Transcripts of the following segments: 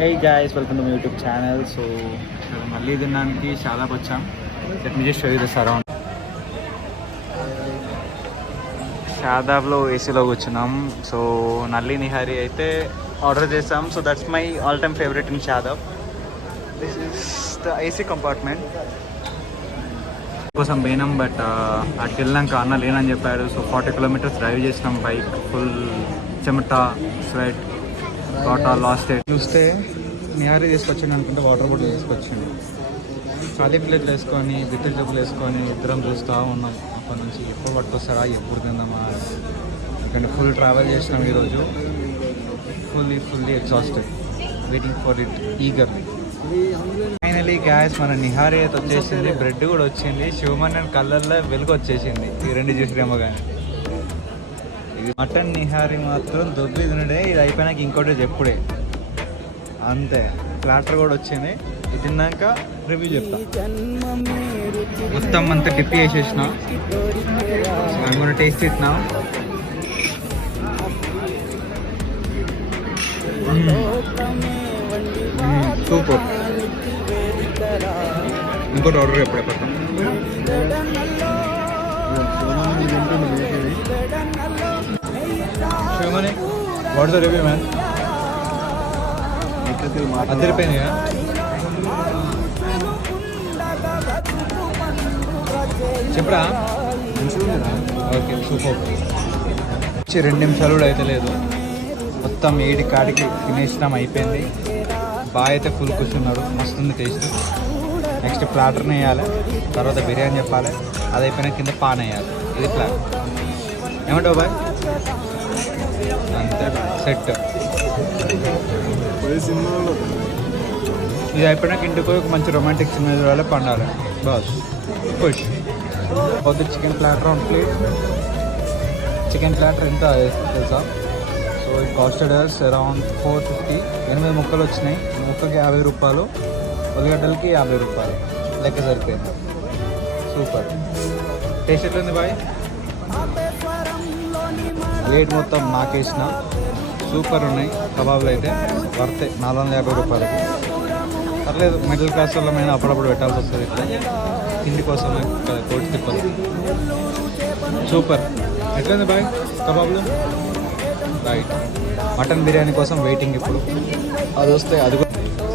Hey guys, welcome to my YouTube channel. So, మళ్ళీ తినడానికి షాదాబ్ వచ్చాం. Let me just show you the surround. షాదాబ్లో ఏసీలో కూర్చున్నాం. సో నల్లి నిహారీ అయితే ఆర్డర్ చేసాం. So that's my all time favourite in Shadab. This is the AC compartment కోసం పోయినాం. బట్ అక్కడికి వెళ్ళాక అన్న లేనని చెప్పాడు. సో 40 కిలోమీటర్స్ డ్రైవ్ చేసినాం. బైక్ ఫుల్ చెమట, స్వెట్, వాటర్ లాస్ట్. చూస్తే నిహారీ తీసుకొచ్చిండు అనుకుంటే వాటర్ బాటిల్ తీసుకొచ్చిండు. ఖాళీ ప్లేట్లు వేసుకొని బిత్తిల చెప్పులు వేసుకొని ఇద్దరం చూస్తూ ఉన్నాం. అప్పటి నుంచి ఎప్పుడు పట్టుకొస్తారా, ఎప్పుడు తిందామా. ఎందుకంటే ఫుల్ ట్రావెల్ చేసినాం ఈరోజు. Fully exhausted, waiting for it eagerly. Finally gas మన నిహారీ అయితే వచ్చేసింది. బ్రెడ్ కూడా వచ్చింది. శివమన్నన్ కళ్ళల్లో వెలుగు వచ్చేసింది. ఈ రెండు చూసిరేమో కానీ. ఇది మటన్ నిహారీ మాత్రం దొబ్బి తినడే. ఇది అయిపోయినాక ఇంకోటి చెప్పుడే అంతే. ప్లాటర్ కూడా వచ్చింది. ఇది తిన్నాక రివ్యూ చెప్తా. మొత్తం అంతా డిప్ చేసేసిన. మనం టేస్ట్ ఇట్నా. సూపర్. ఇంకోటి ఆర్డర్ ఎప్పుడే పడతాం. Sivamani, what's the review man? అద్దరిపోయినాయా? చెప్పరా. Okay, super. 2 నిమిషాలు కూడా అయితే లేదు. మొత్తం 7 కాడికి తినేసినాం, అయిపోయింది. బాగా అయితే ఫుల్ కూర్చున్నాడు. మస్తుంది టేస్ట్. నెక్స్ట్ ప్లాటర్ని వేయాలి, తర్వాత బిర్యానీ చెప్పాలి. అది అయిపోయినా కింద పాన్ వేయాలి. ఇది ప్లాన్. ఏమంటావు బాయ్? అంతే సెట్. ఇది అయిపోయినాక ఇంటికి పోయి ఒక మంచి రొమాంటిక్ సినిమా చూడాలి, పండాలి. బాస్ ఖుష్. పొద్దు chicken platter 1 plate. Chicken platter ఎంత తెలుసా? సో ఇది కాస్టెడ్ అరౌండ్ 450. 8 ముక్కలు వచ్చినాయి. ముక్కకి 50 రూపాయలు, ఉల్లిగడ్డలకి 50 రూపాయలు. లెక్క సరిపోయింది. సూపర్. టేస్ట్ ఎట్లుంది బాయ్? ప్లేట్ మొత్తం నాకేసిన. సూపర్ ఉన్నాయి కబాబులు అయితే. వర్తే 450 రూపాయలకి. పర్లేదు, మిడిల్ క్లాస్ వాళ్ళమైనా అప్పుడప్పుడు పెట్టాల్సి వస్తుంది. ఇట్లా తిండి కోసమే కోటి తిప్పలు. సూపర్. ఎట్లయింది బాయ్ కబాబులు? రైట్. మటన్ బిర్యానీ కోసం వెయిటింగ్ ఇప్పుడు. అది వస్తే అది.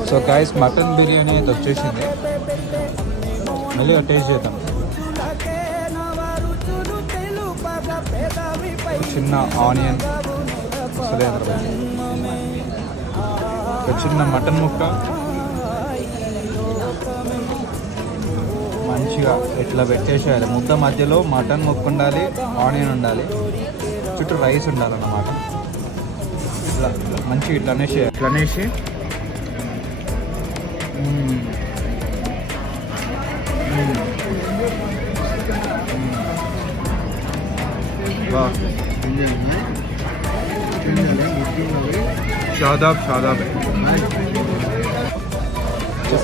సో గాయస్, మటన్ బిర్యానీ అయితే వచ్చేసింది. మళ్ళీ టేస్ట్ చేద్దాం. చిన్న ఆనియన్, ఒక చిన్న మటన్ ముక్క మంచిగా ఇట్లా పెట్టేసేయాలి. ముద్ద మధ్యలో మటన్ ముక్క ఉండాలి, ఆనియన్ ఉండాలి, చుట్టూ రైస్ ఉండాలన్నమాట. ఇట్లా మంచిగా ఇట్లా అనేసి షాదాబ్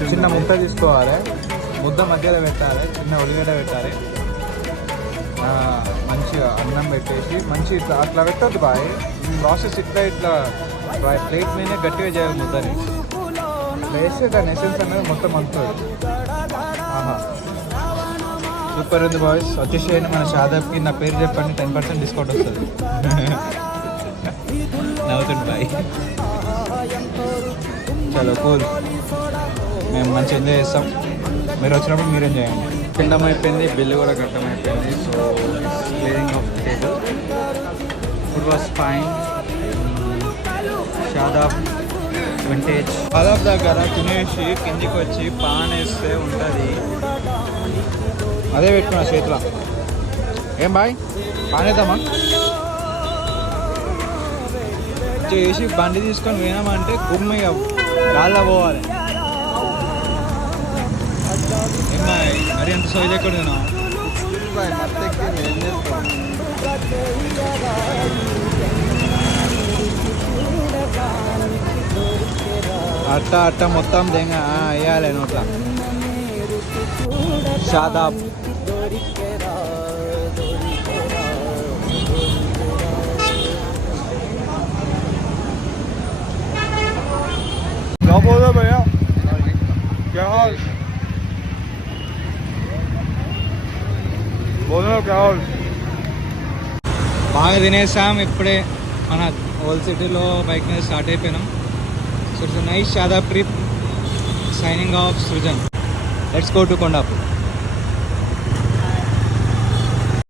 చిన్న ముక్క తీసుకోవాలి, ముద్ద మధ్యలో పెట్టాలి, చిన్న ఉల్లిగడ్డ పెట్టాలి, మంచిగా అన్నం పెట్టేసి మంచి ఇట్లా అట్లా పెట్టద్దు బాయ్. ప్రాసెస్ ఇట్లా ప్లేట్ మీదే గట్టిగా చేయాలి ముద్దని. వేస్తే దాని ఎసెన్స్ అనేది మొత్తం అందుతుంది. ఆహా, సూపర్ ఉంది బాయ్స్. వచ్చేసేయండి మన షాదాబ్కి. నా పేరు చెప్పండి, 10% డిస్కౌంట్ వస్తుంది. నవ్వుతుంది బాయ్. చలో కూల్. మేము మంచి ఎంజాయ్ చేస్తాం. మీరు వచ్చినప్పుడు మీరు ఎంజాయ్ చేయండి. తినడం అయిపోయింది, బిల్లు కూడా కట్టడం అయిపోయింది. So clearing of table. Food was fine. Shadab vintage. Shadab దగ్గర తినేసి కిందికి వచ్చి పాన్ వేస్తే ఉంటుంది. అదే పెట్టుకున్నా చేతిలో. ఏం బాయ్, పాన్ వేద్దామా? చేసి బండి తీసుకొని పోయినామంటే గుమ్మయ్య గాల్లో పోవాలి. ఏమాయ్ మరి ఎంత సైజ్ ఎక్కడ తిన్నావు? అట్ట మొత్తం దెంగ వేయాలి నోట్లా. షాదాబ్. आप बोल रहे भैया क्या हाल बोल रहे हो क्या हाल బాగా తినేసాం ఇప్పుడే మన ఓల్డ్ సిటీలో బైక్ మీద స్టార్ట్ అయిపోయినాం so it's nice Shadab trip signing off Srujan let's go to Kondapur